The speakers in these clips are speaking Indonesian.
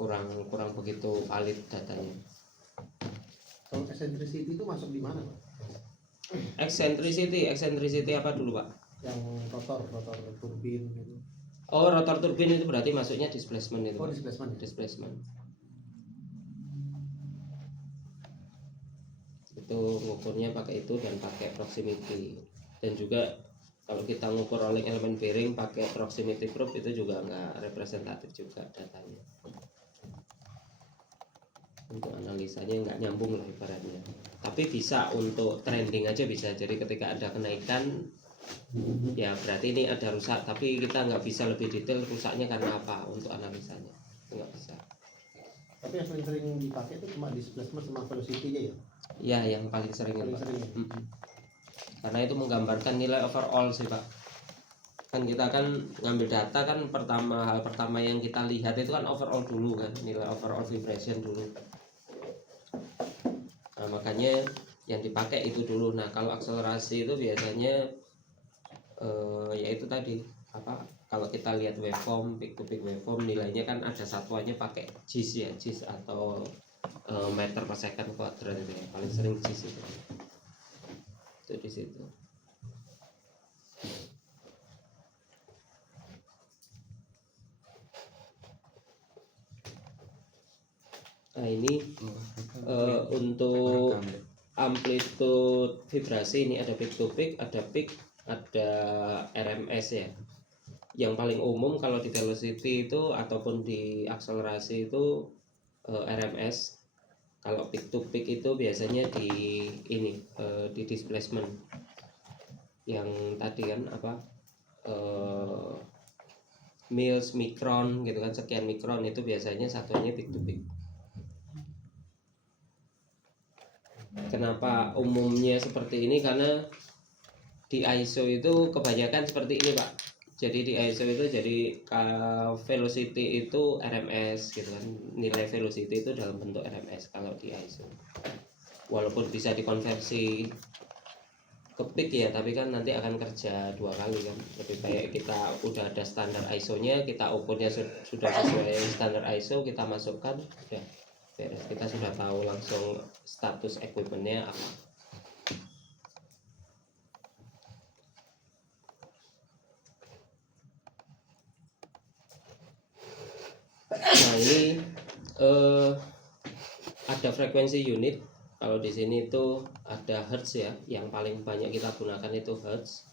kurang begitu valid datanya. Kalau eccentricity itu masuk di mana, Pak? Eccentricity apa dulu, Pak? Yang rotor turbin gitu. Oh, rotor turbin itu berarti masuknya displacement itu. Oh, displacement. Displacement. Itu ngukurnya pakai itu dan pakai proximity. Dan juga kalau kita ngukur rolling elemen bearing pakai proximity probe itu juga nggak representatif juga datanya. Untuk analisanya nggak nyambung lah ibaratnya. Tapi bisa untuk trending aja bisa. Jadi ketika ada kenaikan ya berarti ini ada rusak, tapi kita nggak bisa lebih detail rusaknya karena apa untuk analisanya, nggak bisa. Tapi yang sering dipakai itu cuma displacement sama velocity-nya ya? Ya, yang paling sering itu, Pak. Sering. Karena itu menggambarkan nilai overall sih, Pak. Kan kita kan ngambil data kan hal pertama yang kita lihat itu kan overall dulu kan, nilai overall vibration dulu. Nah, makanya yang dipakai itu dulu. Nah, kalau akselerasi itu biasanya yaitu tadi apa, kalau kita lihat waveform, peak to peak waveform nilainya kan ada satuannya pakai JIS ya, JIS atau meter per second kuadrat itu ya, paling sering JIS itu di situ. Nah ini untuk amplitude vibrasi ini ada peak to peak, ada peak, ada RMS ya. Yang paling umum kalau di velocity itu ataupun di akselerasi itu RMS. Kalau peak to peak itu biasanya di ini di displacement. Yang tadi kan apa mils, mikron gitu kan, sekian mikron itu biasanya satuannya peak to peak. Kenapa umumnya seperti ini? Karena di ISO itu kebanyakan seperti ini, Pak. Jadi di ISO itu jadi velocity itu RMS gitu kan. Nilai velocity itu dalam bentuk RMS kalau di ISO. Walaupun bisa dikonversi ke peak ya, tapi kan nanti akan kerja dua kali kan. Lebih baik kita udah ada standar ISO-nya, kita ukurnya sudah sesuai standar ISO, kita masukkan udah beres, kita sudah tahu langsung status equipmentnya apa. Nah ini ada frekuensi unit. Kalau di sini itu ada hertz ya, yang paling banyak kita gunakan itu hertz.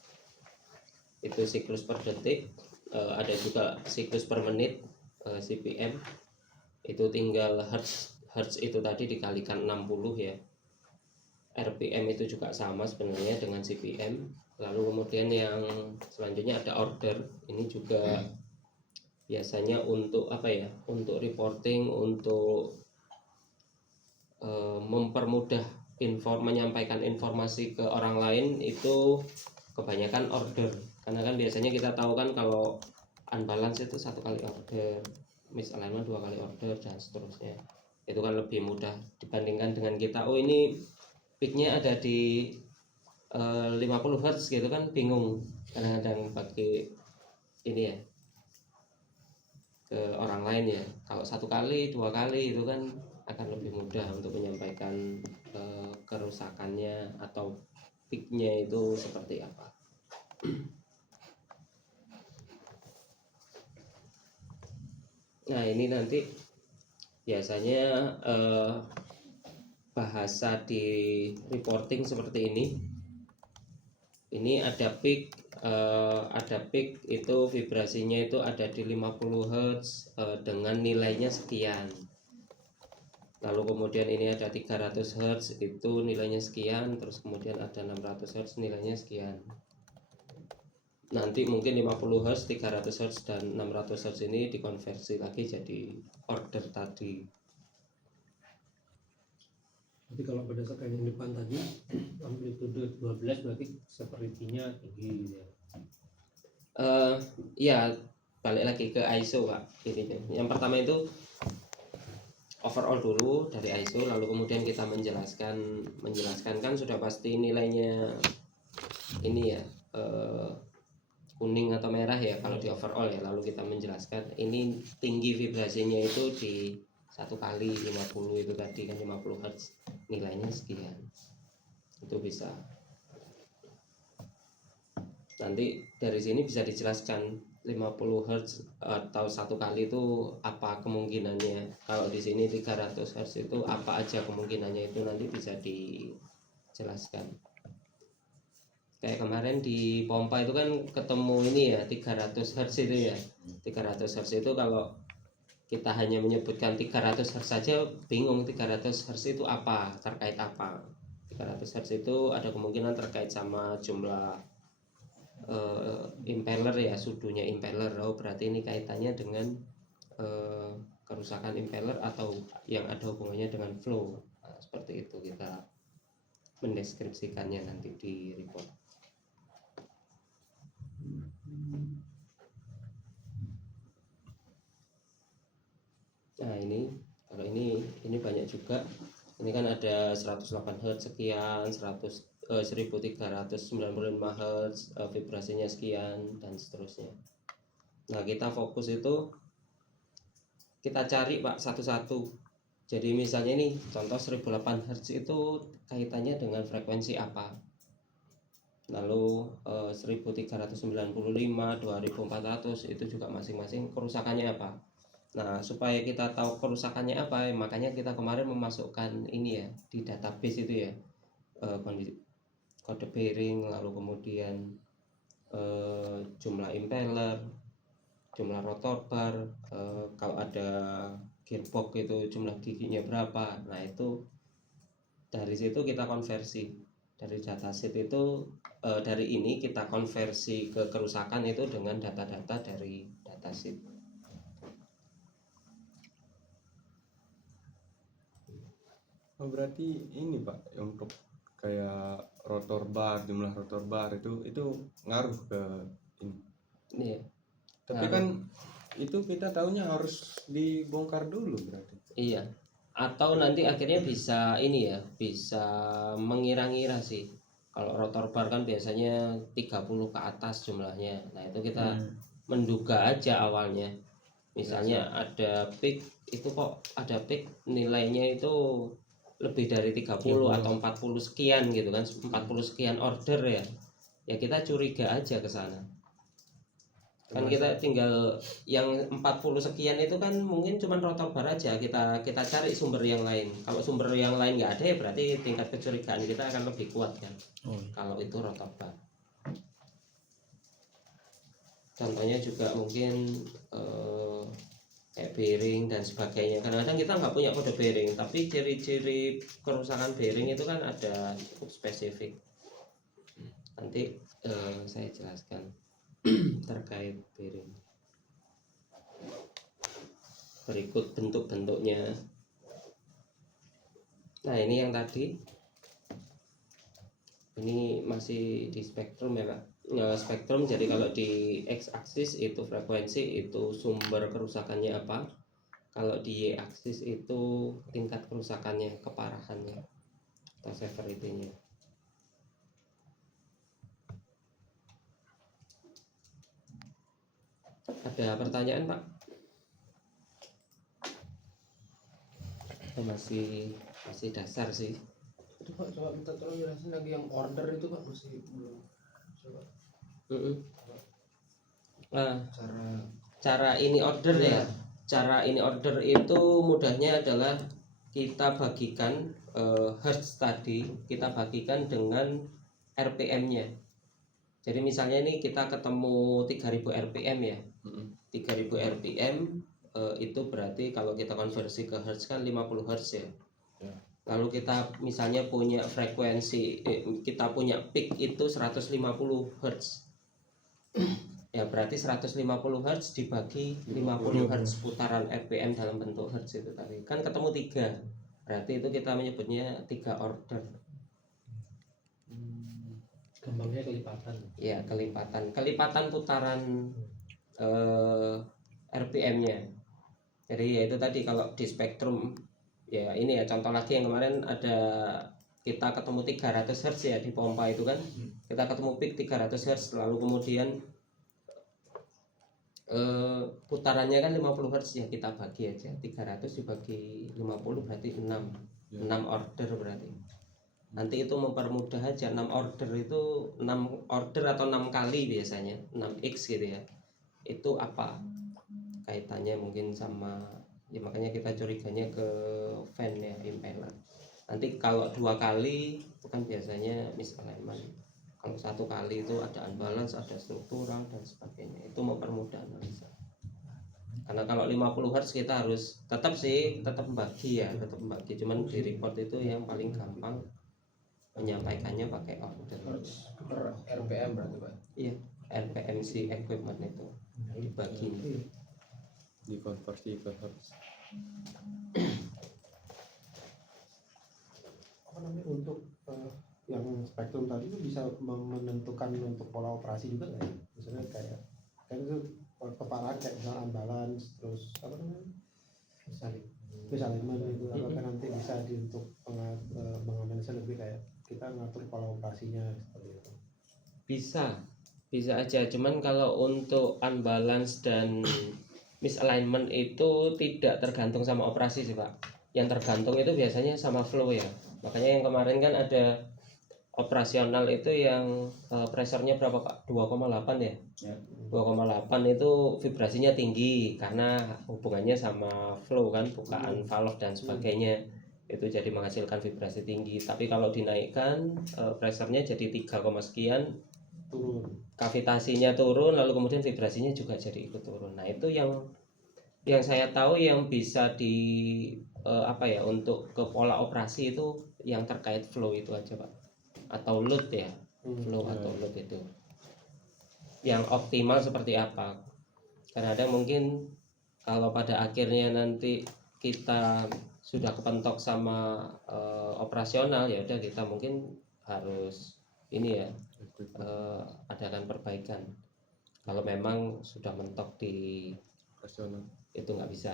Itu siklus per detik. Ada juga siklus per menit, CPM. Itu tinggal hertz itu tadi dikalikan 60 ya. RPM itu juga sama sebenarnya dengan CPM. Lalu kemudian yang selanjutnya ada order. Ini juga biasanya untuk apa ya, untuk reporting, untuk mempermudah menyampaikan informasi ke orang lain, itu kebanyakan order. Karena kan biasanya kita tahu kan kalau unbalance itu 1 kali order, misalignment 2 kali order dan seterusnya. Itu kan lebih mudah dibandingkan dengan kita, oh ini peaknya ada di 50 Hz gitu kan, bingung kadang-kadang pakai ini ya ke orang lain ya. Kalau 1 kali 2 kali itu kan akan lebih mudah untuk menyampaikan kerusakannya atau peaknya itu seperti apa. Nah ini nanti biasanya bahasa di reporting seperti ini. Ini ada peak itu vibrasinya itu ada di 50 Hz dengan nilainya sekian. Lalu kemudian ini ada 300 Hz itu nilainya sekian, terus kemudian ada 600 Hz nilainya sekian. Nanti mungkin 50 Hz, 300 Hz dan 600 Hz ini dikonversi lagi jadi order tadi. Tapi kalau berdasarkan yang depan tadi amplitude 12 berarti severity-nya tinggi ya. Ya balik lagi ke ISO, Pak. Yang pertama itu overall dulu dari ISO, lalu kemudian kita menjelaskan kan sudah pasti nilainya ini ya, kuning atau merah ya kalau di overall ya, lalu kita menjelaskan ini tinggi vibrasinya itu di 1 kali 50 itu tadi kan 50 Hz nilainya sekian, itu bisa. Nanti dari sini bisa dijelaskan 50 Hz atau 1 kali itu apa kemungkinannya. Kalau di sini 300 Hz itu apa aja kemungkinannya, itu nanti bisa dijelaskan. Kayak kemarin di pompa itu kan ketemu ini ya 300 Hz itu ya. 300 Hz itu kalau kita hanya menyebutkan 300 Hz saja bingung 300 Hz itu apa, terkait apa. 300 Hz itu ada kemungkinan terkait sama jumlah impeller ya, sudunya impeller. Oh berarti ini kaitannya dengan kerusakan impeller atau yang ada hubungannya dengan flow. Nah, seperti itu kita mendeskripsikannya nanti di report. Nah ini kalau ini banyak juga. Ini kan ada 108 Hz sekian, 1395 Hz, vibrasinya sekian dan seterusnya. Nah kita fokus itu kita cari Pak satu-satu. Jadi misalnya ini contoh 1008 Hz itu kaitannya dengan frekuensi apa. Lalu 1395, 2400 itu juga masing-masing kerusakannya apa. Nah supaya kita tahu kerusakannya apa, makanya kita kemarin memasukkan ini ya di database itu ya, kode bearing, lalu kemudian jumlah impeller, jumlah rotor bar, kalau ada gearbox itu jumlah giginya berapa. Nah itu dari situ kita konversi dari datasheet itu, dari ini kita konversi ke kerusakan itu dengan data-data dari datasheet. Oh, berarti ini Pak untuk kayak rotor bar, jumlah rotor bar itu ngaruh ke ini. Iya. Tapi Ngaruh. kan itu kita taunya harus dibongkar dulu berarti. Iya. Atau nanti akhirnya bisa ini ya, bisa mengira-ngira sih. Kalau rotor bar kan biasanya 30 ke atas jumlahnya. Nah, itu kita menduga aja awalnya. Misalnya ada peak, itu kok ada peak nilainya itu lebih dari 30 atau 40 sekian gitu kan, 40 sekian order ya. Ya kita curiga aja ke sana. Kan kita tinggal yang 40 sekian itu kan mungkin cuma rotor bar aja, kita cari sumber yang lain. Kalau sumber yang lain nggak ada ya berarti tingkat kecurigaan kita akan lebih kuat kan. Kalau itu rotor bar. Contohnya juga mungkin kayak bearing dan sebagainya. Kadang-kadang kita nggak punya kode bearing, tapi ciri-ciri kerusakan bearing itu kan ada cukup spesifik. Nanti saya jelaskan terkait bearing. Berikut bentuk-bentuknya. Nah ini yang tadi, ini masih di spektrum ya Pak. Spektrum, jadi kalau di x-aksis itu frekuensi, itu sumber kerusakannya apa. Kalau di y-aksis itu tingkat kerusakannya, keparahannya atau severity-nya. Ada pertanyaan Pak? Masih dasar sih. Itu Pak, coba minta tolong jelasin lagi yang order itu Pak, masih belum. Coba Nah, cara cara ini order ya. Cara ini order itu mudahnya adalah kita bagikan hertz tadi, kita bagikan dengan RPM-nya. Jadi misalnya ini kita ketemu 3000 RPM ya. 3000 RPM itu berarti kalau kita konversi ke hertz kan 50 hertz ya. Lalu kita misalnya punya frekuensi, kita punya peak itu 150 hertz. Ya berarti 150 Hz dibagi 50 Hz putaran RPM dalam bentuk Hz itu tadi kan ketemu 3. Berarti itu kita menyebutnya 3 order. gampangnya kelipatan. Ya kelipatan putaran RPM-nya. Jadi ya itu tadi kalau di spektrum ya ini ya contoh lagi yang kemarin ada kita ketemu 300 Hz ya di pompa itu kan. Kita ketemu peak 300 Hz lalu kemudian putarannya kan 50 Hz ya, kita bagi aja 300 dibagi 50 berarti 6 Ya. 6 order berarti. Nanti itu mempermudah aja, 6 order itu 6 order atau 6 kali biasanya 6x gitu ya. Itu apa kaitannya mungkin sama ya, makanya kita curiganya ke fan ya, impeller. Nanti kalau 2 kali itu kan biasanya misalignment. Kalau 1 kali itu ada unbalance, ada struktural dan sebagainya. Itu mempermudah analisa. Karena kalau 50 Hz kita harus tetap membagi ya, tetap membagi. Cuman di report itu yang paling gampang menyampaikannya pakai order. Per RPM berarti Pak. Iya, RPMC equipment itu dibagi. Dikonversi ke hertz. Apa namanya untuk yang spektrum tadi itu bisa menentukan untuk pola operasi juga nggak ya? Misalnya kayak kan itu keparahan kayak misalnya unbalance, terus apa namanya misalignment itu apakah nanti bisa untuk menganalisa lebih kayak kita ngatur pola operasinya seperti itu? Bisa aja. Cuman kalau untuk unbalance dan misalignment itu tidak tergantung sama operasi sih Pak. Yang tergantung itu biasanya sama flow ya. Makanya yang kemarin kan ada operasional itu yang pressure-nya berapa Pak? 2,8 ya? Ya. 2,8 itu vibrasinya tinggi karena hubungannya sama flow kan, bukaan valve dan sebagainya. Itu jadi menghasilkan vibrasi tinggi. Tapi kalau dinaikkan pressure-nya jadi 3, sekian, Turun. kavitasinya turun, lalu kemudian vibrasinya juga jadi ikut turun. Nah, itu yang saya tahu yang bisa di apa ya, untuk ke pola operasi itu yang terkait flow itu aja Pak, atau load ya, flow atau load itu yang optimal seperti apa. Karena ada mungkin kalau pada akhirnya nanti kita sudah kepentok sama operasional, ya udah kita mungkin harus ini ya, adakan perbaikan. Kalau memang sudah mentok di Operasional. itu nggak bisa,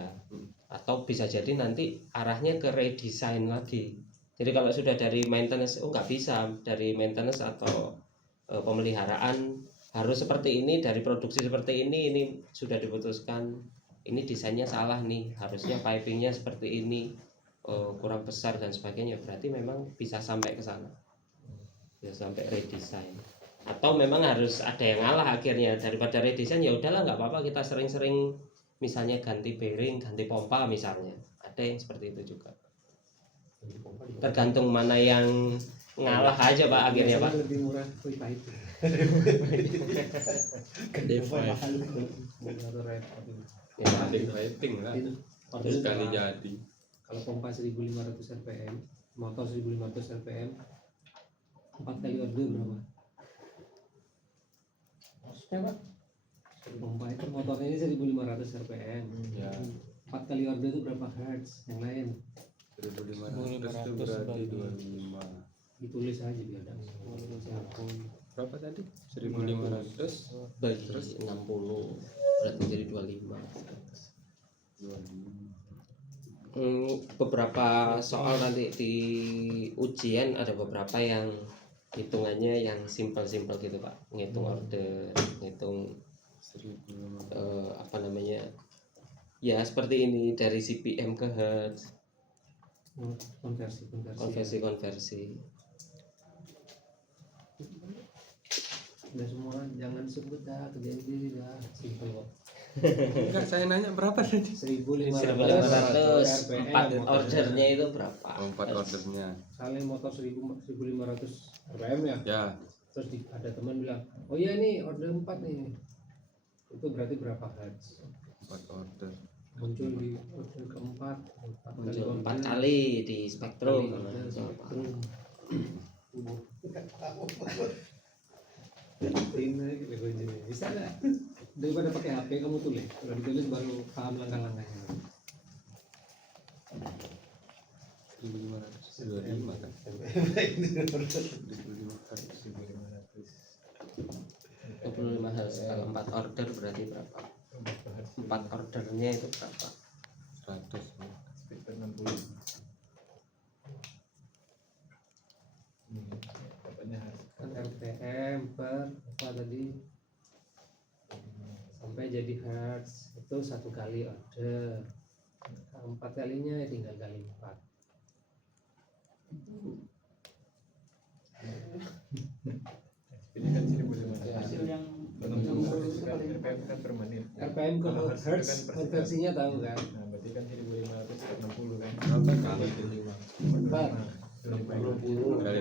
atau bisa jadi nanti arahnya ke redesign lagi. Jadi kalau sudah dari maintenance, nggak bisa dari maintenance atau pemeliharaan harus seperti ini, dari produksi seperti ini sudah diputuskan ini desainnya salah nih, harusnya pipingnya seperti ini, kurang besar dan sebagainya. Berarti memang bisa sampai ke sana, bisa sampai redesign. Atau memang harus ada yang ngalah akhirnya, daripada redesign ya udahlah nggak apa-apa, kita sering-sering misalnya ganti bearing, ganti pompa misalnya. Ada yang seperti itu juga. Tergantung mana yang ngalah aja Pak akhirnya Pak. Lebih murah Viva itu. Ya, Rating rating lah. Order Sekali berapa? jadi. Kalau pompa 1500 rpm, motor 1500 rpm, 4 kali order berapa? Maksudnya Pak? Pompa itu motornya ini 1500 rpm, Ya. 4 kali order itu berapa hertz? Yang lain 1500 itu berarti 25. ditulis aja biar ada. Berapa tadi? 1500 bagi 60 berarti jadi 25. 25. Beberapa soal nanti di ujian ada beberapa yang hitungannya yang simpel-simpel gitu Pak, ngitung order, ngitung 1500. apa namanya ya, seperti ini dari CPM ke Hertz, konversi. Udah semua jangan sebut dah, kerjain diri dah, simpel kok. Enggak, saya nanya berapa tadi? 1500 RPM, 4 ordernya itu berapa? 4 ordernya. Soalnya motor 1500 rpm ya. Ya, Terus ada teman bilang, oh iya nih order 4 nih, itu berarti berapa hertz? 4 order. Muncul di order keempat, Muncul 4 kali di spektrum. Bisa nggak? Daripada pakai HP kamu tulis, kalau ditulis baru paham langkah-langkahnya. 1525 kan? 25 Hz kalau 4 order berarti berapa? 4 ordernya itu berapa? 100. Speaker 60. Dapatnya Kan RPM per apa tadi? Sampai sampai jadi hertz itu 1 kali order. 4 kalinya ya tinggal kali 4. Ini kan 1.500. hasil yang RPM kan per menit. RPM ke hertz konversinya tahu kan? Nah, berarti kan 1.500 per 60 kan. Berapa kali? 4 Kali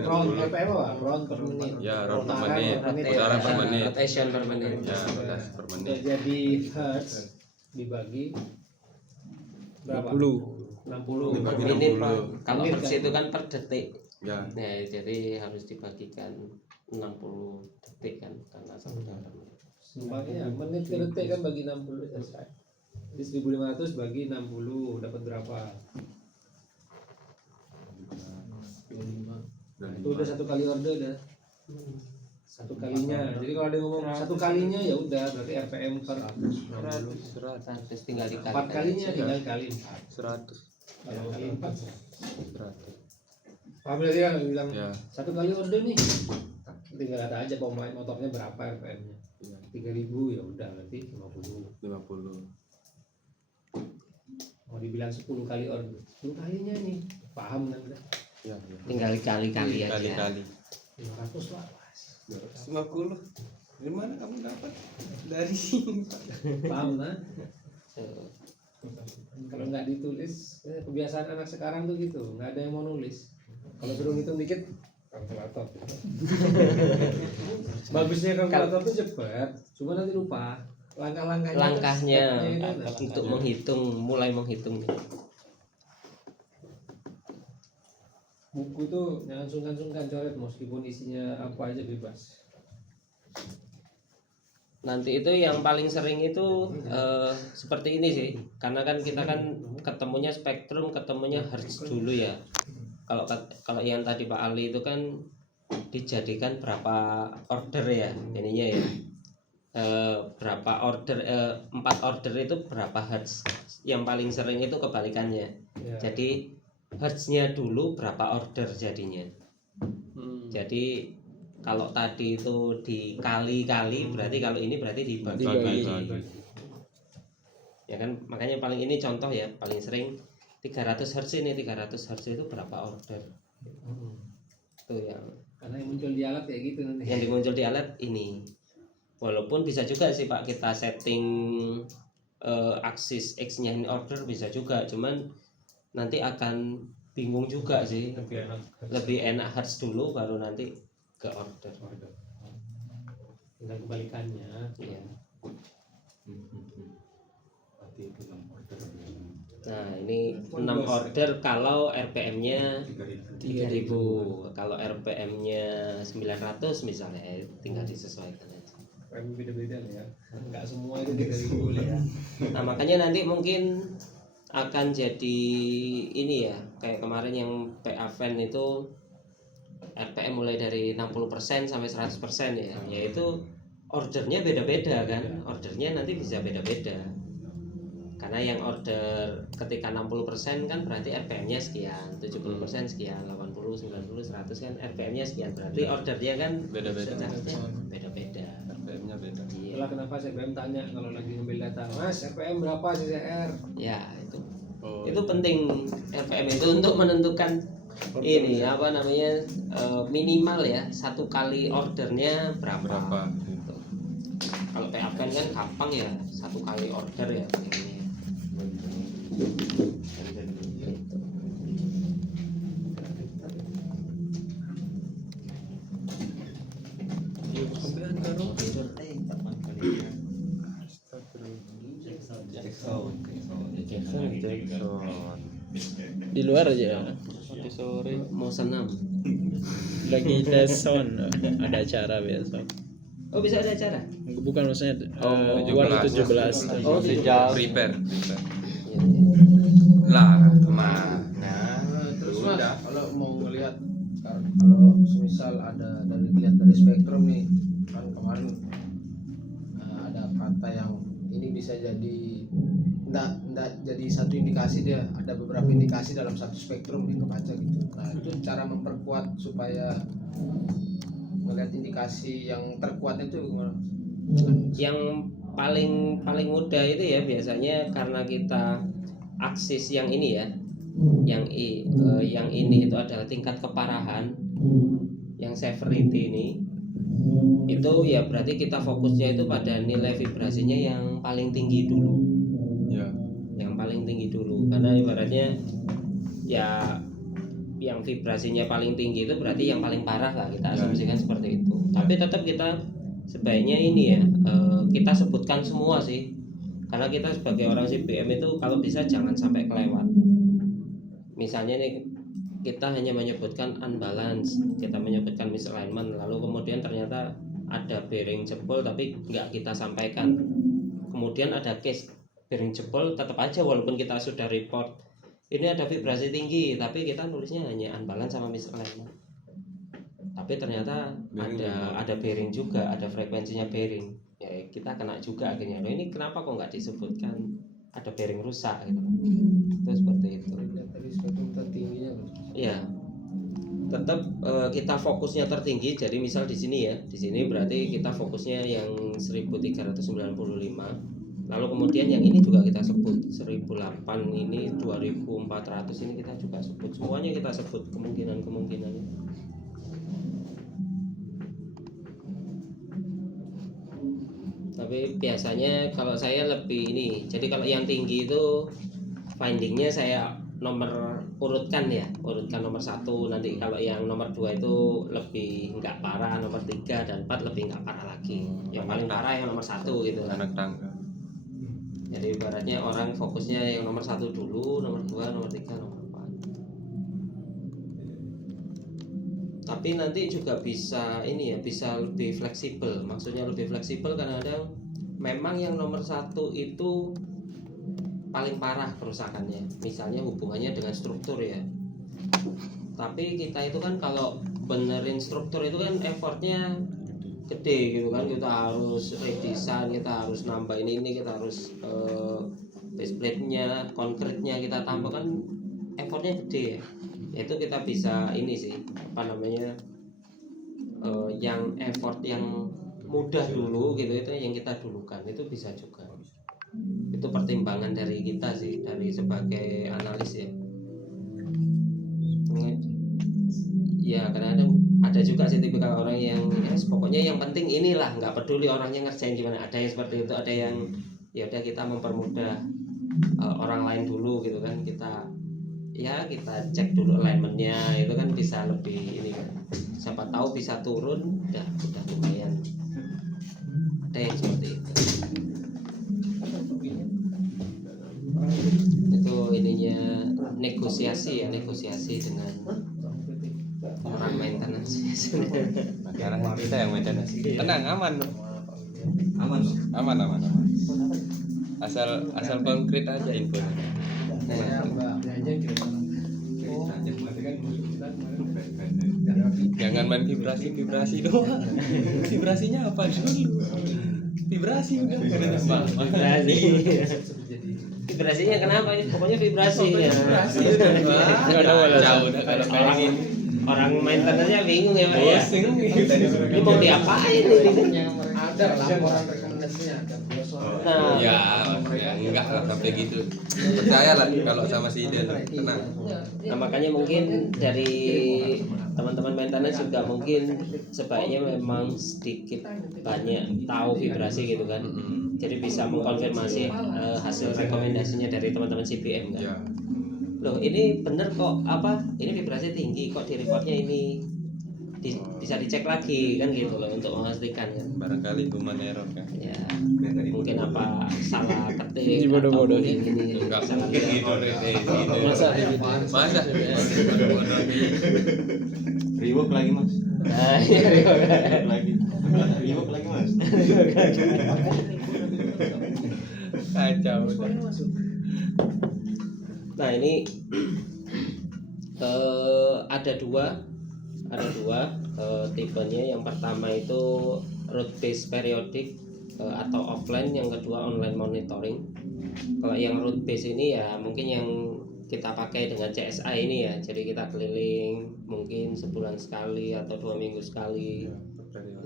round 60. RPM apa? Round per menit. Ya, round per Putaran menit. per menit. Putaran per menit. Rotation per menit. Ya, rotasi per Udah menit. jadi hertz dibagi berapa? 60 Per Dibagi menit 60. Pak. Kalau Menit hertz kan? itu kan per detik. Ya, Nah, jadi harus dibagikan 60 detik kan karena 1 jam per menit. Makanya menit ke detik kan bagi 60 selesai. Jadi 1500 bagi 60 dapat berapa? Itu udah 1 kali order dah. 1 kalinya. Jadi kalau ada yang ngomong 1 kalinya ya udah berarti RPM per 60. 100 tinggal dikali. 4 kalinya tinggal kali 4. 100. Kalau kali 4. 100. Paham berarti kan bilang Ya, 1 kali order nih. Tinggal ada aja pemain motornya berapa RPM-nya. ya. 3000 ya udah berarti 50. 50. Mau dibilang 10 kali order. 10 kalinya nih. Paham kan udah. Ya, ya. Tinggal dikali-kali aja. Kali-kali. 500 lah. 250. Dari mana kamu dapat? Dari sini, Pak. Paham kan? Tuh. Kalau nggak ditulis, kebiasaan anak sekarang tuh gitu, nggak ada yang mau nulis. Kalau suruh ngitung dikit, kalkulator. Bagusnya kalkulator tuh cepet, cuma nanti lupa langkah-langkahnya. Langkahnya step-nya itu. untuk menghitung, mulai menghitung. Buku tuh jangan sungkan-sungkan coret, meskipun isinya apa aja bebas. Nanti itu yang paling sering itu seperti ini sih, karena kan kita kan ketemunya spektrum, ketemunya hertz dulu ya. Kalau yang tadi Pak Ali itu kan dijadikan berapa order ya, ininya ya. Berapa order, 4 order itu berapa hertz. Yang paling sering itu kebalikannya. Ya. Jadi hertznya dulu berapa order jadinya. Jadi kalau tadi itu dikali-kali, berarti kalau ini berarti dibagi. Dibagi. Ya kan, makanya paling ini contoh ya, paling sering 300 Hz ini, 300 Hz itu berapa order. Itu yang Karena yang muncul di alat kayak gitu nanti. yang dimuncul di alat ini. Walaupun bisa juga sih Pak kita setting aksis X-nya ini order bisa juga, cuman nanti akan bingung juga sih. Lebih enak. Lebih enak hertz dulu baru nanti ke order. Tinggal kebalikannya. Iya. Nah, ini 6 order kalau RPM-nya 3000. Kalau RPM-nya 900 misalnya tinggal disesuaikan aja. Rem beda-beda lah ya. Enggak semua itu 3000 lah ya. Nah, makanya nanti mungkin akan jadi ini ya, kayak kemarin yang PA Van itu RPM mulai dari 60% sampai 100% ya, yaitu ordernya beda-beda kan, ordernya nanti bisa beda-beda. Karena yang order ketika 60% kan berarti RPM-nya sekian, 70% sekian, 80, 90, 100 kan RPM-nya sekian, berarti ordernya kan Beda-beda. beda-beda. RPM-nya beda. Iya. Itulah kenapa CPM tanya kalau lagi ngambil data, Mas RPM berapa CCR? Ya itu. Oh, Itu penting RPM itu untuk menentukan ini apa namanya minimal ya 1 kali ordernya berapa. Gitu. Kalau PA kan gampang ya 1 kali order ya ini. Gitu. Di luar aja Sore mau senam. lagi tes sound, ada acara besok. Oh bisa ada acara? Bukan maksudnya Oh, jual 17. Oh, Prepare. Iya. Lah, kemana? Terus Mas, Udah. kalau mau ngelihat kalau semisal ada dilihat dari spektrum nih, kan kemarin ada kata yang ini bisa jadi enggak jadi satu indikasi, dia ada beberapa indikasi dalam satu spektrum di kebaca gitu. Nah, itu cara memperkuat supaya melihat indikasi yang terkuat itu gimana? Yang paling mudah itu ya biasanya karena kita aksis yang ini ya, yang ini itu adalah tingkat keparahan, yang severity ini itu ya berarti kita fokusnya itu pada nilai vibrasinya yang paling tinggi dulu, Ya. yang paling tinggi dulu, karena ibaratnya ya yang vibrasinya paling tinggi itu berarti yang paling parah lah, kita asumsikan seperti itu. Tapi tetap kita sebaiknya ini ya, kita sebutkan semua sih, karena kita sebagai orang CPM itu kalau bisa jangan sampai kelewat. Misalnya nih kita hanya menyebutkan unbalance, kita menyebutkan misalignment, lalu kemudian ternyata ada bearing jebol tapi nggak kita sampaikan. Kemudian ada case bearing jebol tetap aja walaupun kita sudah report ini ada vibrasi tinggi, tapi kita nulisnya hanya unbalance sama misalignment. Tapi ternyata ada bearing juga, ada frekuensinya bearing. Ya kita kena juga akhirnya. Nah, ini kenapa kok nggak disebutkan ada bearing rusak gitu. Itu seperti itu. Dari spektrum tertingginya. Ya. Tetap kita fokusnya tertinggi. Jadi misal di sini ya, di sini berarti kita fokusnya yang 1395. Lalu kemudian yang ini juga kita sebut 1008, ini 2400, ini kita juga sebut, semuanya kita sebut kemungkinan-kemungkinannya. Tapi biasanya kalau saya lebih ini, jadi kalau yang tinggi itu findingnya saya urutkan nomor 1, nanti kalau yang nomor 2 itu lebih nggak parah, nomor 3 dan 4 lebih nggak parah lagi, yang paling parah yang nomor 1 gitu kan. Anak tangga. Jadi ibaratnya orang fokusnya yang nomor 1 dulu, nomor 2, nomor 3, nomor 4. Tapi nanti juga bisa ini ya, bisa lebih fleksibel. Maksudnya lebih fleksibel kadang-kadang memang yang nomor 1 itu paling parah kerusakannya, misalnya hubungannya dengan struktur ya. Tapi kita itu kan kalau benerin struktur itu kan effortnya gede gitu kan, kita harus redesign, kita harus nambah ini kita harus base plate-nya, konkretnya kita tambah, kan effortnya gede ya. Itu kita bisa ini sih apa namanya, yang effort yang mudah dulu gitu, itu yang kita dulukan, itu bisa juga. Itu pertimbangan dari kita sih, dari sebagai analis ya. Ya kadang-kadang ada juga sih tipikal orang yang pokoknya yang penting inilah, nggak peduli orangnya ngerjain gimana. Ada yang seperti itu, ada yang ya udah kita mempermudah orang lain dulu gitu kan, kita cek dulu alignmentnya, itu kan bisa lebih ini kan, siapa tahu bisa turun, udah lumayan. Ada yang seperti itu. Itu ininya negosiasi dengan orang maintenance. Sekarang kita yang maintenance. Tenang, aman. Asal konkret aja infonya. Jangan main vibrasi doang. Vibrasinya apa dulu? Vibrasi udah. Vibrasinya kenapa? Pokoknya vibrasi ya. Jauh dah kalau kayak gini. Orang maintenance-nya bingung ya Pak ya. Ini mau diapain ini? Ada laporan rekomendasinya ada. Nah, Ya enggak lah sampai gitu. Percaya lah kalau sama si Iden, tenang. nah makanya mungkin dari teman-teman maintenance juga mungkin sebaiknya memang sedikit banyak tahu vibrasi gitu kan. Jadi bisa mengkonfirmasi hasil rekomendasinya dari teman-teman CPM kan. Ya. Loh ini bener kok, apa ini vibrasi tinggi kok, di reportnya ini bisa dicek lagi kan gitu loh, untuk memastikan kan. Barangkali human error kan. Ya mungkin apa salah ketik atau Dibodoh-bodohin. mungkin ini Enggak salah mungkin lihat. Masa bodoh-bodoh. Rework lagi mas. Nah, iya, Rework lagi mas. Kacau. Nah ini ada dua tipenya. Yang pertama itu route based periodic atau offline, yang kedua online monitoring. Kalau yang route based ini ya mungkin yang kita pakai dengan CSI ini ya, jadi kita keliling mungkin sebulan sekali atau 2 minggu sekali,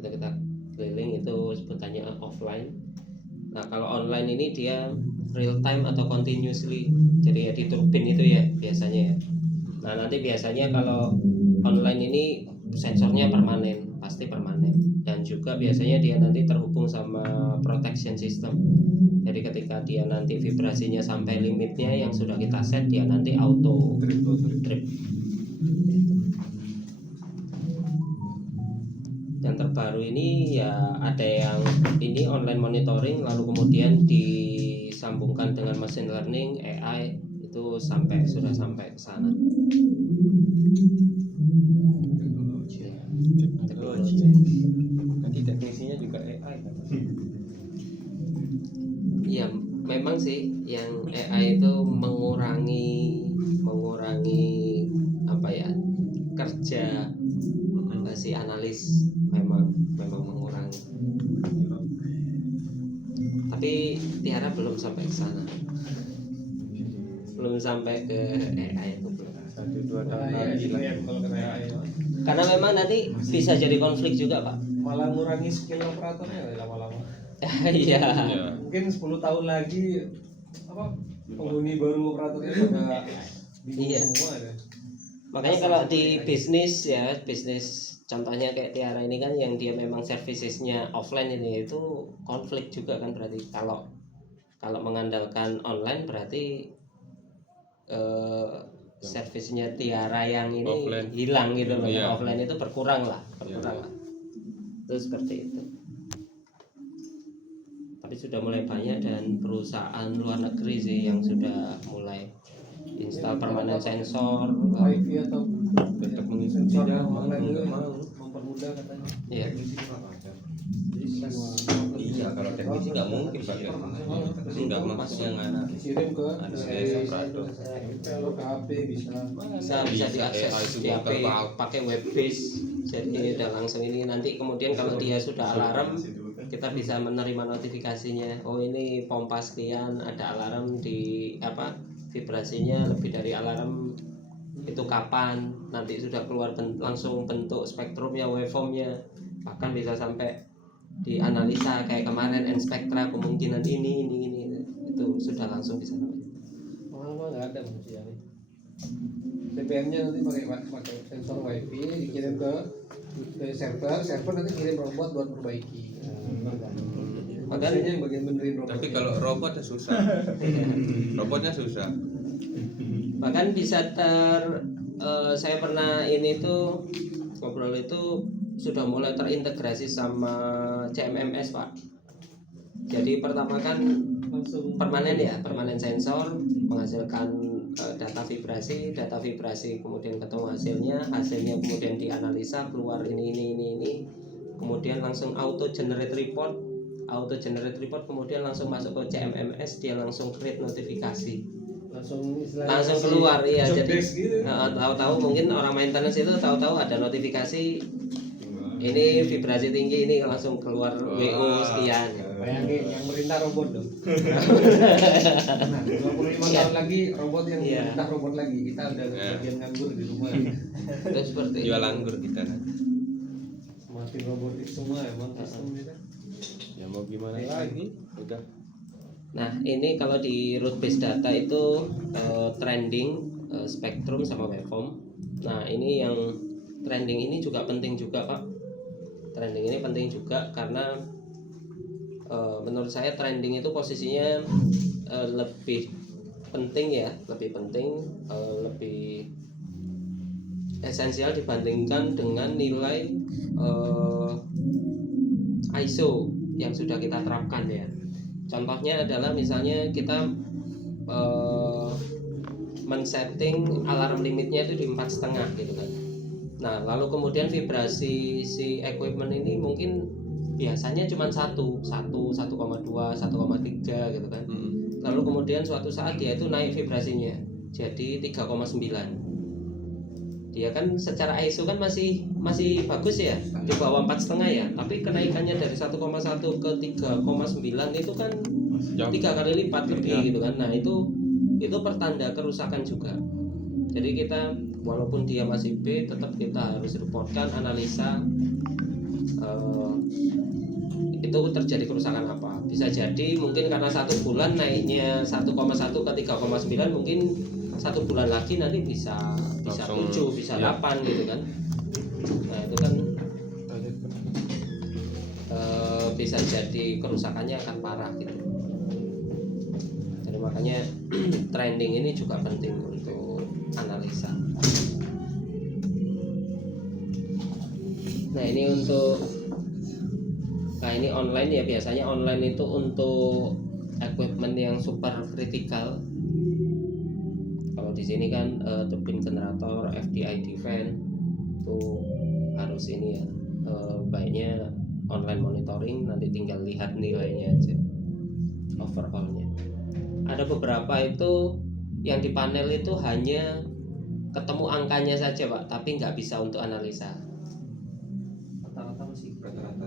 kita keliling, itu sebutannya offline. Nah kalau online ini dia real time atau continuously, jadi ya di turbin itu ya biasanya ya. Nah nanti biasanya kalau online ini sensornya permanen, pasti permanen, dan juga biasanya dia nanti terhubung sama protection system. Jadi ketika dia nanti vibrasinya sampai limitnya yang sudah kita set, dia nanti auto trip. Yang terbaru ini ya ada yang ini online monitoring, lalu kemudian disambungkan dengan machine learning AI, itu sudah sampai ke sana. Teknologi. Nanti teknisinya juga AI kan? Ya memang sih yang AI itu mengurangi apa ya, kerja si analis, memang mengurangi. Tapi Tiara belum sampai ke sana, belum sampai ke AI itu belum. 1-2 tahun AI lagi juga lah. yang kalau kata AI Karena memang nanti bisa jadi konflik juga Pak. malah ngurangi skill operatornya lama-lama. Iya. Mungkin 10 tahun lagi apa penghuni baru operatornya pada bingung Iya. semua ya. Makanya kalau di bisnis ya, bisnis contohnya kayak Tiara ini kan yang dia memang servicesnya offline ini, itu konflik juga kan berarti. Kalau mengandalkan online berarti servisnya Tiara yang ini Offline. hilang gitu loh. Iya. Offline itu berkurang lah. Iya. Itu seperti itu. Tapi sudah mulai banyak dan perusahaan luar negeri sih yang sudah mulai install permanen sensor. Wifi atau Tetap mengikuti sensor zaman, online itu nggak mau. mempermudah katanya. Iya. Iya, kalau teknisi nggak mungkin pakai tapi nggak mas yang anak Kirim ke Ada operator. Kalau ke HP bisa. Bisa diakses AI itu di HP bongkar bak. pakai web base. Jadi ini udah langsung ini, nanti kemudian kalau dia sudah alarm kita bisa menerima notifikasinya. Oh ini pompa sekian ada alarm di apa, vibrasinya lebih dari alarm itu kapan, nanti sudah keluar langsung bentuk spektrumnya, waveformnya, bahkan bisa sampai dianalisa kayak kemarin N-Spectra kemungkinan ini itu sudah langsung bisa sampai. Malah nggak ada manusia nih. CPM-nya nanti pakai sensor wifi dikirim ke server nanti kirim robot buat perbaiki. Makanya yang bagian benerin robot. tapi kalau robotnya susah robotnya susah Bahkan bisa saya pernah ini tuh ngobrol itu sudah mulai terintegrasi sama CMMS Pak. Jadi pertama kan langsung permanen ya, permanen sensor menghasilkan data vibrasi kemudian ketemu hasilnya kemudian dianalisa keluar ini, kemudian langsung auto generate report kemudian langsung masuk ke CMMS, dia langsung create notifikasi, langsung keluar ya. Jadi gitu. tahu-tahu mungkin orang maintenance itu tahu-tahu ada notifikasi ini vibrasi tinggi, ini langsung keluar WO sekian. Bayangin yang merintah robot dong. Nah, 25 tahun lagi robot yang Iya. merintah robot lagi. Kita udah Iya. bagian nganggur di rumah. Itu seperti itu. Jual anggur kita kan. Semakin robotik semua emang sistem kita. Ya mau gimana lagi? Udah. Nah ini kalau di root based data itu trending, spektrum sama waveform. Nah ini yang trending ini juga penting juga Pak. Trending ini penting juga karena menurut saya trending itu posisinya lebih penting ya, lebih esensial dibandingkan dengan nilai ISO yang sudah kita terapkan ya. Contohnya adalah misalnya kita men-setting alarm limitnya itu di 4,5 gitu kan. Nah lalu kemudian vibrasi si equipment ini mungkin biasanya cuma 1,2, 1,3 gitu kan. Lalu kemudian suatu saat dia itu naik vibrasinya jadi 3,9. Dia kan secara ISO kan masih bagus ya, di bawah 4,5 ya, tapi kenaikannya dari 1,1 ke 3,9 itu kan 3 kali lipat lebih gitu kan. Nah itu pertanda kerusakan juga. Jadi kita walaupun dia masih B, tetap kita harus reportkan analisa itu terjadi kerusakan apa. Bisa jadi mungkin karena 1 bulan naiknya 1,1 ke 3,9, mungkin 1 bulan lagi nanti bisa Langsung, 7, bisa ya. 8 gitu kan. Nah itu kan bisa jadi kerusakannya akan parah gitu. Jadi makanya trending ini juga penting untuk analisa. Nah ini ini online ya, biasanya online itu untuk equipment yang super kritikal. Kalau di sini kan turbin generator, FDI defense itu harus ini ya, baiknya online monitoring, nanti tinggal lihat nilainya aja, overallnya. Ada beberapa itu yang di panel itu hanya ketemu angkanya saja Pak, tapi nggak bisa untuk analisa. Rata-rata masih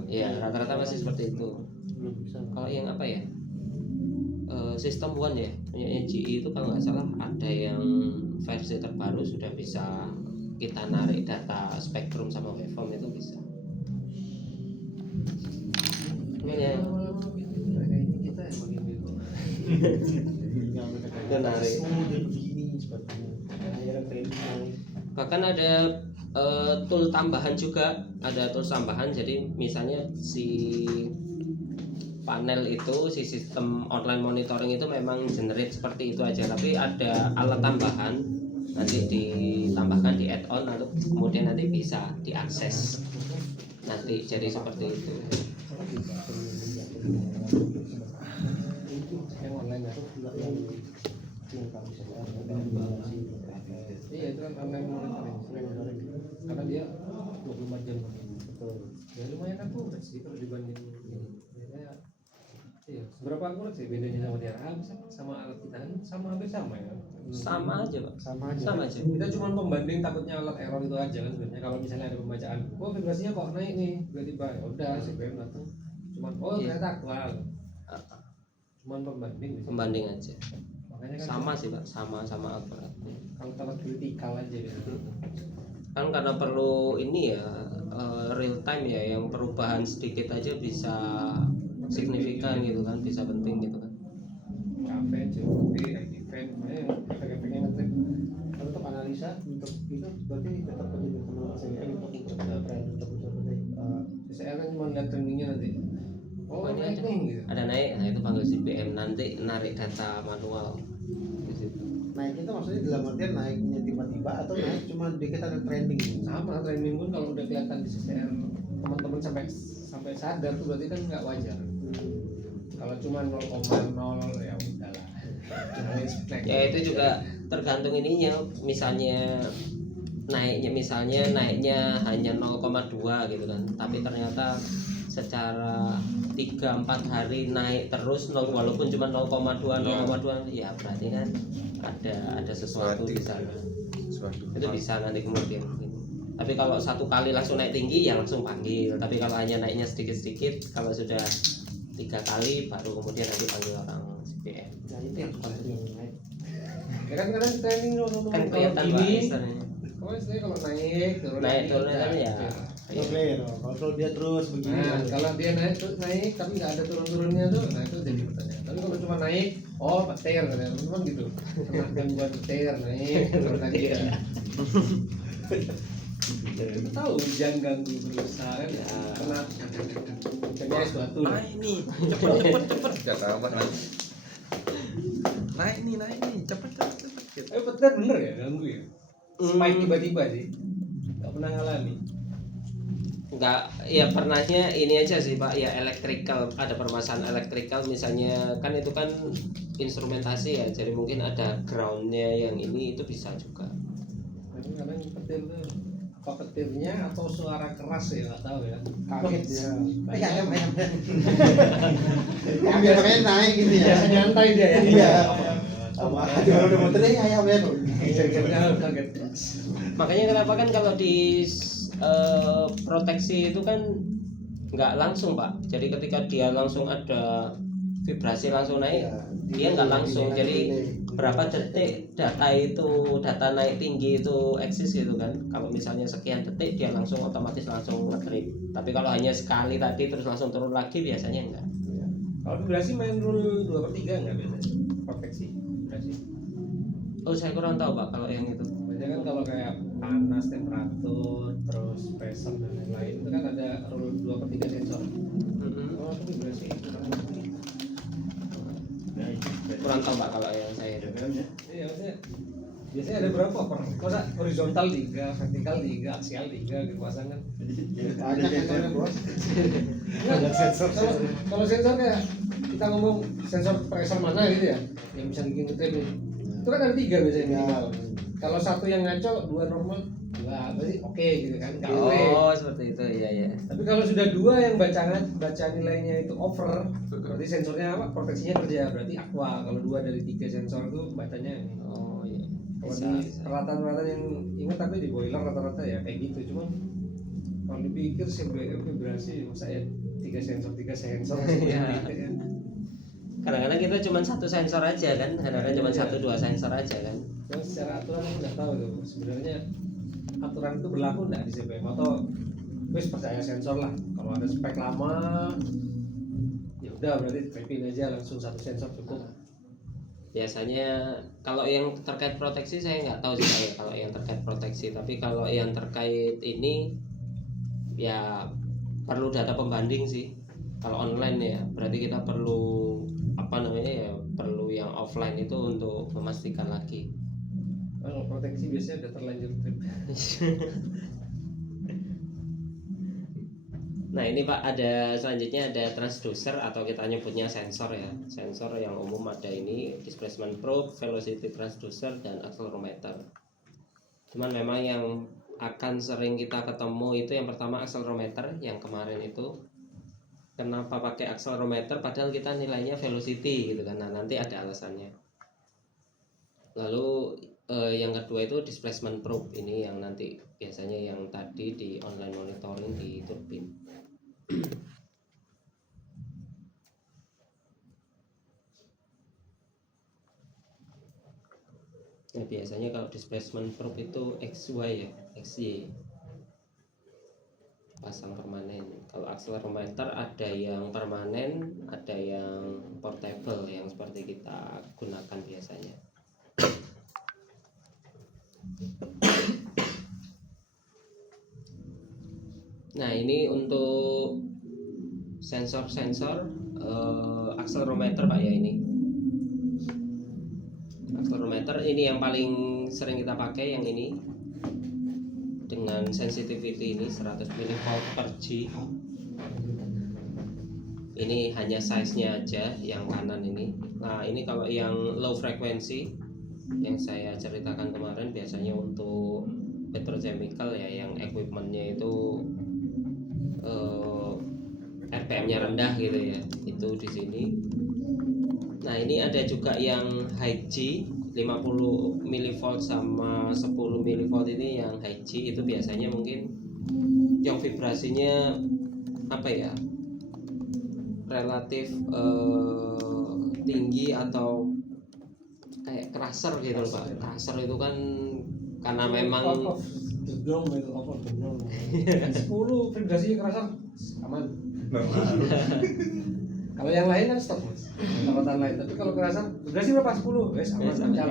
Ya rata-rata masih seperti itu. belum bisa. Kalau yang apa ya, sistem One ya, punyanya GE itu kalau nggak salah ada yang versi terbaru sudah bisa kita narik data spektrum sama waveform, itu bisa. Ya, kita yang bagian bego. Tinggal mereka Itu narik. dia begini sepertinya. Akhirnya training naik. bahkan ada tool tambahan juga, ada tools tambahan. Jadi misalnya si panel itu, si sistem online monitoring itu memang generate seperti itu aja, tapi ada alat tambahan nanti ditambahkan di add-on, lalu kemudian nanti bisa diakses nanti jadi seperti itu. Yang online ya. Enggak yang kami sekarang. Iya itu kan online monitoring. Karena dia 24 jam. Betul. Ya lumayan akurat sih kalau dibanding ini. Ya, iya. Seberapa akurat sih bedanya sama DRA sama alat kita kan hampir sama ya. Sama aja Pak, Sama aja. sama aja. Kita cuma pembanding, takutnya alat error itu aja kan sebenarnya. Kalau misalnya ada pembacaan, oh vibrasinya kok naik nih tiba-tiba, ya udah CPM datang. Cuman Iya. ternyata aktual. Cuman pembanding. Gitu. Pembanding aja. Makanya kan Sama sih Pak, sama akurat. kalau terlalu kritikal aja gitu. Kan karena perlu ini ya, real time ya, yang perubahan sedikit aja bisa signifikan gitu kan, bisa penting gitu kan. Cafe, COD, event, efek-efeknya ngetrip. Kalau untuk analisa untuk itu berarti tetap penting teman SDM untuk trend untuk Saya kan cuma lihat trendingnya nanti. Oh Pokoknya naik nih gitu. Ada naik, nah itu panggil CPM, nanti narik data manual di situ. naik itu maksudnya dalam artian naiknya tiba-tiba atau naik cuma dikit ada trending. Sama trending pun kalau udah kelihatan di CCR teman-teman sampai sadar tuh berarti kan nggak wajar. Kalau cuma 0,0 ya udahlah. Cuma snack. Ya itu juga tergantung ininya, misalnya naiknya hanya 0,2 gitu kan, tapi ternyata secara 3-4 hari naik terus walaupun cuma 0,2 ya berarti kan ada sesuatu di sana. Itu bisa nanti kemudian gitu. Tapi kalau satu kali langsung naik tinggi ya langsung panggil, tapi kalau hanya naiknya sedikit-sedikit, kalau sudah 3 kali baru kemudian nanti panggil orang CPM. Nah itu yang susah yang naik. Ya kan kadang trending Kan kelihatan Pak istilahnya. Oh istilahnya kalau naik turun Naik lagi, turunnya udah. kan ya. Clear, kalau dia terus begini. Nah, kalau dia naik tapi nggak ada turun-turunnya tuh, nah itu jadi pertanyaan. Tapi kalau cuma naik, oh petir, teman-teman gitu. Kena gangguan petir naik, turun lagi ya. Kita tahu hujan ganggu berusaha kan, kena kena suatu. Naik nih, cepet kata abah nanti. Naik nih, cepet gitu. Petir bener ya ganggu ya. Spike tiba-tiba sih, nggak pernah ngalami. Enggak, ya pernahnya ini aja sih Pak, ya electrical, ada permasalahan electrical misalnya, kan itu kan instrumentasi ya, jadi mungkin ada groundnya yang ini, itu bisa juga. Kadang petir tuh apa petirnya atau suara keras ya nggak tahu ya. Kaget dia. Ayam. Yang biasanya naik gitu ya. Biasa nyantai dia ya. Iya. Apa? Kalau udah motor ayam ya. Kaget. Makanya kenapa kan kalau di proteksi itu kan nggak langsung Pak, jadi ketika dia langsung ada vibrasi langsung naik, dia nggak langsung. Jadi berapa detik data naik tinggi itu eksis gitu kan. Kalau misalnya sekian detik dia langsung otomatis langsung nge-trip. Tapi kalau hanya sekali tadi terus langsung turun lagi biasanya enggak. Kalau vibrasi main rule 2/3 nggak biasanya? Proteksi vibrasi. Oh saya kurang tahu Pak kalau yang itu. Biasanya kan kalau kayak panas, temperatur, terus pressure dan lain-lain itu kan ada rule 2/3 sensor. Oh, itu vibrasi Kurang tahu Pak kalau yang saya itu. iya maksudnya biasanya ada berapa masa horizontal 3, vertikal 3, aksial 3 gitu pasangan. Banyak sensornya bos. Nah, kalau sensor kayak kita ngomong sensor pressure mana gitu ya yang bisa bikin ngetrip nih, itu kan ada 3 biasanya minimal. Kalau satu yang ngaco, 2 normal, 2 berarti oke gitu kan, nggak aneh. Oh seperti itu iya ya. Tapi kalau sudah 2 yang baca nilainya itu over, berarti sensornya apa? Proteksinya kerja, berarti aqua. Kalau 2 dari 3 sensor itu bacanya ini. Oh iya. Kalau Bisa, di bisa. peralatan-peralatan yang ingat tapi di boiler rata-rata ya kayak gitu. Cuman kalau dipikir CBM vibrasi masa ya 3 sensor Iya. gitu kan. Kadang-kadang kita cuma satu sensor aja kan, kadang-kadang cuma Iya. 1-2 sensor aja kan. Cuman secara aturan aku nggak tahu tuh sebenarnya aturan itu berlaku nggak di CBM atau wis percaya sensor lah. Kalau ada spek lama ya udah berarti tripin aja langsung 1 sensor cukup. Biasanya kalau yang terkait proteksi saya nggak tahu sih Pak, ya, kalau yang terkait proteksi, tapi kalau yang terkait ini ya perlu data pembanding sih. Kalau online ya berarti kita perlu apa namanya ya, perlu yang offline itu untuk memastikan lagi. Kalau proteksi biasanya udah terlanjur trip. Nah ini Pak, ada selanjutnya ada transducer atau kita nyebutnya sensor ya. Sensor yang umum ada ini displacement probe, velocity transducer, dan accelerometer. Cuman memang yang akan sering kita ketemu itu yang pertama accelerometer yang kemarin itu. Kenapa pakai accelerometer padahal kita nilainya velocity gitu kan. Nah nanti ada alasannya. Lalu yang kedua itu displacement probe, ini yang nanti biasanya yang tadi di online monitoring di turbin. Nah, biasanya kalau displacement probe itu XY ya, XY pasang permanen. Kalau accelerometer ada yang permanen, ada yang portable yang seperti kita gunakan biasanya. Nah ini untuk sensor-sensor accelerometer Pak ya ini. Accelerometer ini yang paling sering kita pakai yang ini dengan sensitivity ini 100 mV per G. Ini hanya size-nya aja yang kanan ini. Nah ini kalau yang low frequency yang saya ceritakan kemarin biasanya untuk petrochemical ya, yang equipmentnya itu RPM-nya rendah gitu ya, itu di sini. Nah ini ada juga yang high G 50 mV sama 10 mV, ini yang high G itu biasanya mungkin yang vibrasinya apa ya, relatif tinggi atau kayak crusher gitu loh Pak. Crusher itu kan karena memang Gedong itu apa gedong. 10 vibrasinya kerasa aman. Kalau yang lain kan stop mas, perawatan lain. Tapi kalau kerasa vibrasi berapa 10, wes aman lancar.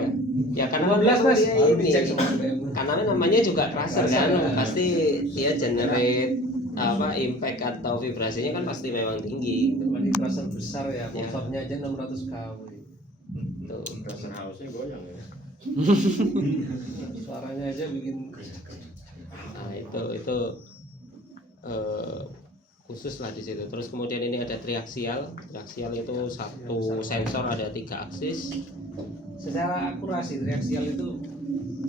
Ya karena 15 mas, ya baru ini. dicek sama BM. Karena namanya juga crusher kan, Ya. pasti dia generate apa impact atau vibrasinya kan pasti memang tinggi. Ini kerasa besar ya, voltnya aja 600 kW. Tuh. Compressor house-nya goyang ya. Suaranya aja bikin. Nah itu khusus lah di situ. Terus kemudian ini ada triaxial. Triaxial itu satu sensor ada 3 aksis. Secara akurasi triaxial itu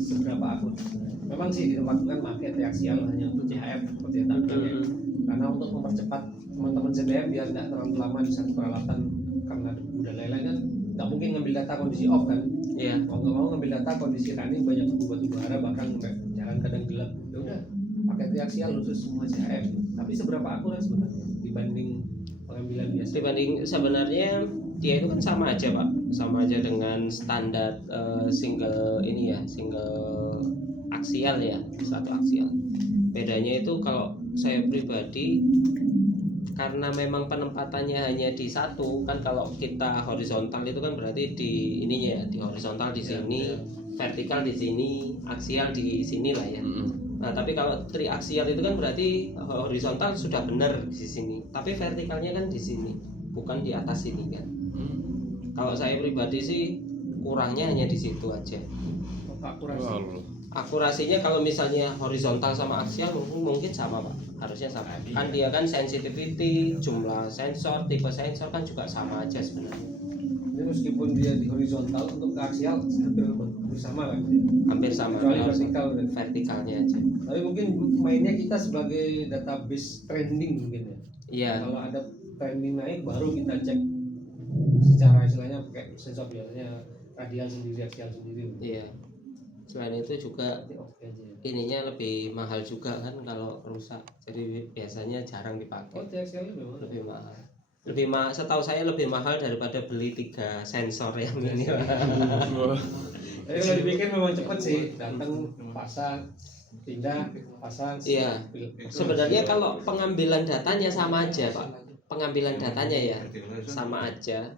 seberapa akurat? Memang sih di tempatku kan pakai triaxial hanya untuk CHF seperti yang tadi ya. Karena untuk mempercepat teman-teman CBM biar tidak terlalu lama di satu peralatan karena debu dan lain-lain kan nggak mungkin ngambil data kondisi off kan. Iya. Mau nggak mau ngambil data kondisi running banyak batu bara bahkan jalan kadang gelap. Ya udah pakai triaxial khusus semua CHF. Tapi seberapa akurat sebenarnya dibanding pengambilan biasa? Dibanding sebenarnya dia itu kan sama aja Pak, sama aja dengan standar single ini ya, single aksial ya, satu aksial. Bedanya itu kalau saya pribadi karena memang penempatannya hanya di satu kan, kalau kita horizontal itu kan berarti di ininya ya, di horizontal di sini, vertikal di sini, aksial di sini lah ya. Nah tapi kalau triaksial itu kan berarti horizontal sudah benar di sini, tapi vertikalnya kan di sini, bukan di atas sini kan. Kalau saya pribadi sih kurangnya hanya di situ aja. Akurasi. Akurasinya kalau misalnya horizontal sama aksial mungkin sama Pak, harusnya sama kan, dia kan sensitivity, jumlah sensor, tipe sensor kan juga sama aja sebenarnya, Jadi meskipun dia di horizontal, untuk ke aksial hampir sama kan? hampir sama, Kecuali kalau vertikal kan? vertikalnya aja. Tapi mungkin mainnya kita sebagai database trending mungkin ya. Iya, Kalau ada trending naik baru kita cek secara istilahnya pakai sensor, biasanya radial sendiri, aksial sendiri. iya. Selain itu juga Nanti oke aja. ininya lebih mahal juga kan kalau rusak, jadi biasanya jarang Oh, dipakai, aksialnya memang. lebih mahal. Lebih mahal, setahu saya lebih mahal daripada beli 3 sensor yang ini. Tapi kalau dipikir memang cepet sih, datang pasang, pindah, pasang. Iya. Sebenarnya kalau pengambilan datanya sama aja Pak, pengambilan datanya ya sama aja.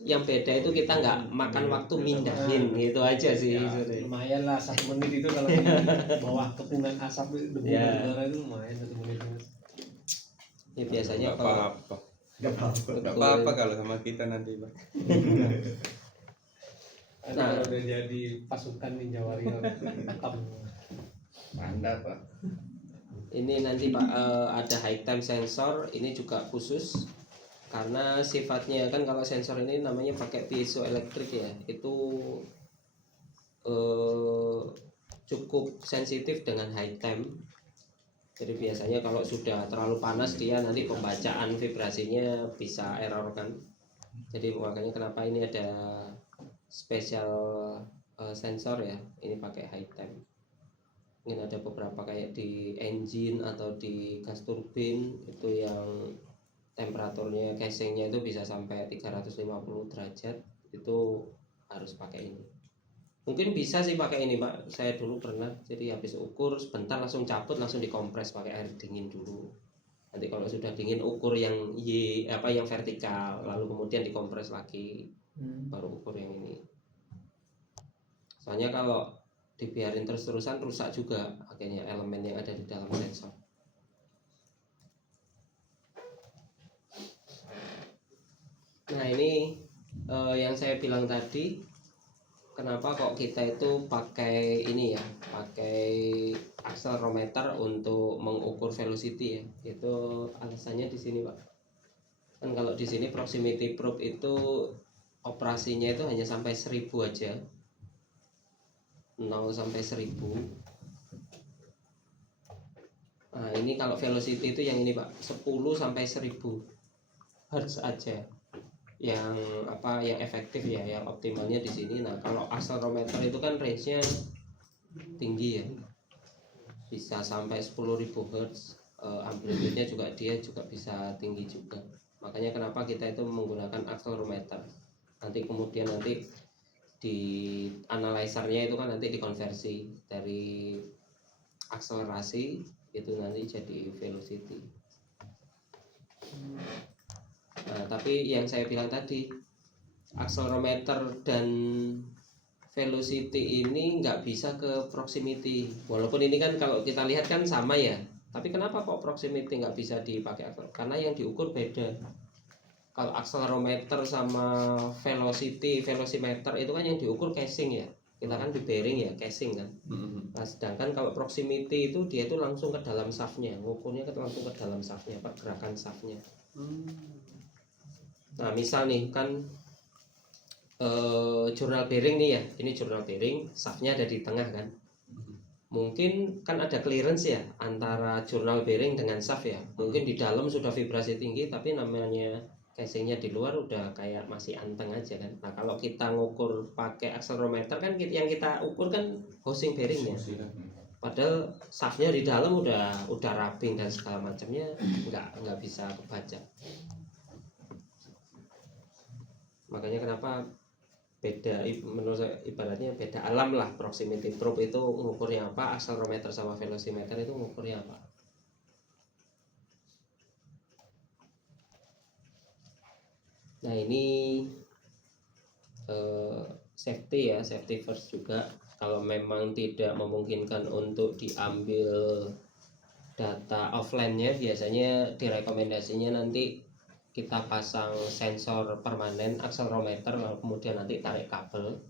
Yang beda itu kita nggak makan waktu mindahin, gitu aja sih. Ya, lumayan lah 1 menit itu kalau di bawah kepungan asap debu Ya. udara itu lumayan 1 menit. Ya biasanya Nggak kalau apa-apa. betul. Nggak apa-apa kalau sama kita nanti, Pak. Nah, kalau udah jadi pasukan Ninja Warrior. Mantap Pak. Ini nanti Pak ada high time sensor, ini juga khusus karena sifatnya kan, kalau sensor ini namanya pakai piezoelektrik ya, itu cukup sensitif dengan high time. Jadi biasanya kalau sudah terlalu panas dia nanti pembacaan vibrasinya bisa error kan. Jadi makanya kenapa ini ada spesial sensor ya, ini pakai high time. Mungkin ada beberapa kayak di engine atau di gas turbin itu yang temperaturnya casingnya itu bisa sampai 350 derajat, itu harus pakai ini. Mungkin bisa sih pakai ini Pak, saya dulu pernah, jadi habis ukur sebentar langsung cabut, langsung dikompres pakai air dingin dulu. Nanti kalau sudah dingin ukur yang yang vertikal, lalu kemudian dikompres lagi, baru ukur yang ini. Soalnya kalau dibiarin terus-terusan rusak juga akhirnya elemen yang ada di dalam sensor. Nah ini yang saya bilang tadi, kenapa kok kita itu pakai ini ya, pakai accelerometer untuk mengukur velocity ya, itu alasannya di sini Pak. Kan kalau di sini proximity probe itu operasinya itu hanya sampai 1000 aja, 0 sampai 1000. Nah ini kalau velocity itu yang ini Pak, 10 sampai 1000 Hz aja yang yang efektif ya, yang optimalnya di sini. Nah kalau accelerometer itu kan range-nya tinggi ya, bisa sampai 10.000 Hz, amplitude-nya juga dia juga bisa tinggi juga. Makanya kenapa kita itu menggunakan accelerometer. Nanti kemudian di analyzer-nya itu kan nanti dikonversi dari akselerasi itu nanti jadi velocity. Nah, tapi yang saya bilang tadi, accelerometer dan velocity ini nggak bisa ke proximity. Walaupun ini kan kalau kita lihat kan sama ya, tapi kenapa kok proximity nggak bisa dipakai? Karena yang diukur beda. Kalau accelerometer sama velocimeter itu kan yang diukur casing ya. Kita kan di bearing ya, casing kan. Nah, sedangkan kalau proximity itu dia itu langsung ke dalam shaftnya, ngukurnya langsung ke dalam shaftnya, pergerakan shaftnya. Nah misal nih kan jurnal bearing nih ya, ini jurnal bearing, shaftnya ada di tengah kan. Mungkin kan ada clearance ya antara jurnal bearing dengan shaft ya. Mungkin di dalam sudah vibrasi tinggi, tapi namanya casingnya di luar udah kayak masih anteng aja kan. Nah kalau kita ngukur pakai accelerometer kan yang kita ukur kan housing bearingnya. Padahal shaftnya di dalam udah rubbing dan segala macamnya nggak bisa kebaca. Makanya kenapa beda, menurut saya ibaratnya beda alam lah. Proximity probe itu ngukurnya apa, accelerometer sama velocimeter itu ngukurnya apa. Nah ini safety ya, safety first juga. Kalau memang tidak memungkinkan untuk diambil data offline-nya, biasanya direkomendasinya nanti kita pasang sensor permanen accelerometer, lalu kemudian nanti tarik kabel,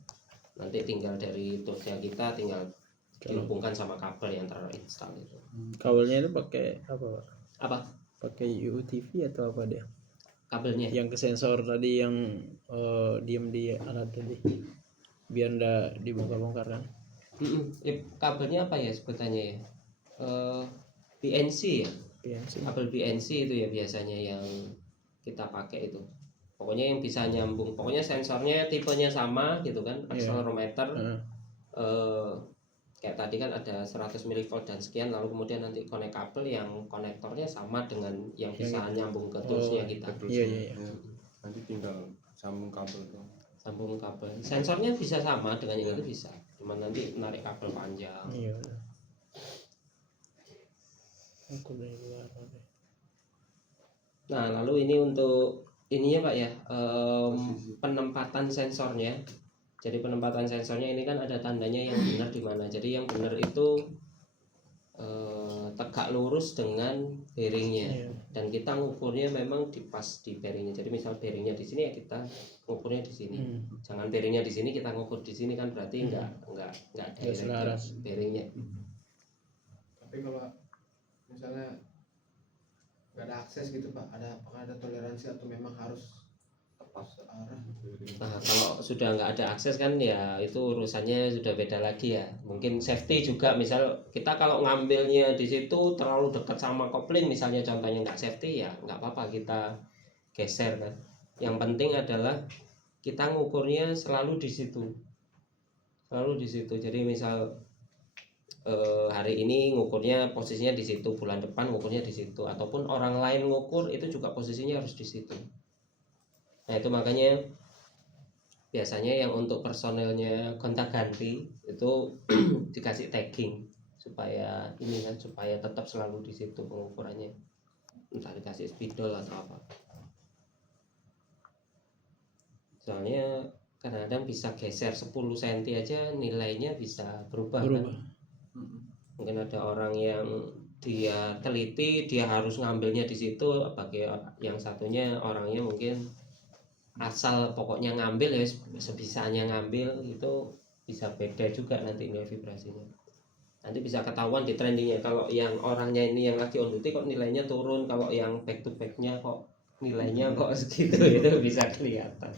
nanti tinggal dari toolsnya kita tinggal dihubungkan sama kabel yang terinstall itu. Kabelnya itu pakai apa, Pak? Apa Pakai UTV atau apa dia? kabelnya? Yang ke sensor tadi yang diam di alat tadi. Biar ndak dibongkar-bongkar kan. Kabelnya apa ya sebutannya ya? BNC ya, PNC. kabel BNC itu ya biasanya yang kita pakai itu. Pokoknya yang bisa nyambung, pokoknya sensornya tipenya sama gitu kan, accelerometer. Kayak tadi kan ada 100 mV dan sekian, lalu kemudian nanti konek kabel yang konektornya sama dengan yang bisa nyambung ke toolsnya kita. Iya. Nanti tinggal sambung kabel doang. Sambung kabel, sensornya bisa sama dengan yang itu bisa, cuman nanti menarik kabel panjang. Iya. Aku dari luar. Nah lalu ini untuk ininya Pak ya, penempatan sensornya. Jadi penempatan sensornya ini kan ada tandanya yang benar di mana. Jadi yang benar itu tegak lurus dengan bearingnya, dan kita ngukurnya memang di pas di bearingnya. Jadi misal bearingnya di sini ya kita ngukurnya di sini. Jangan bearingnya di sini kita ngukur di sini, kan berarti enggak selaras bearingnya. Tapi kalau misalnya nggak ada akses gitu Pak, apakah ada toleransi atau memang harus tepat searah? Nah kalau sudah nggak ada akses kan ya itu urusannya sudah beda lagi ya. Mungkin safety juga, misal kita kalau ngambilnya di situ terlalu dekat sama kopling misalnya, contohnya nggak safety ya nggak apa-apa kita geser kan. Yang penting adalah kita ngukurnya selalu di situ, jadi misal hari ini ngukurnya posisinya di situ, bulan depan ngukurnya di situ, ataupun orang lain ngukur itu juga posisinya harus di situ. Nah itu makanya biasanya yang untuk personelnya gonta-ganti itu dikasih tagging supaya ini kan, supaya tetap selalu di situ pengukurannya, entah dikasih spidol atau apa. Soalnya kadang-kadang bisa geser 10 cm aja nilainya bisa berubah. Kan? Mungkin ada orang yang dia teliti, dia harus ngambilnya di situ, bagi yang satunya orangnya mungkin asal pokoknya ngambil ya sebisanya ngambil, itu bisa beda juga nanti nilai vibrasinya. Nanti bisa ketahuan di trendingnya, kalau yang orangnya ini yang lagi on duty kok nilainya turun, kalau yang back to backnya kok nilainya kok segitu, itu bisa kelihatan.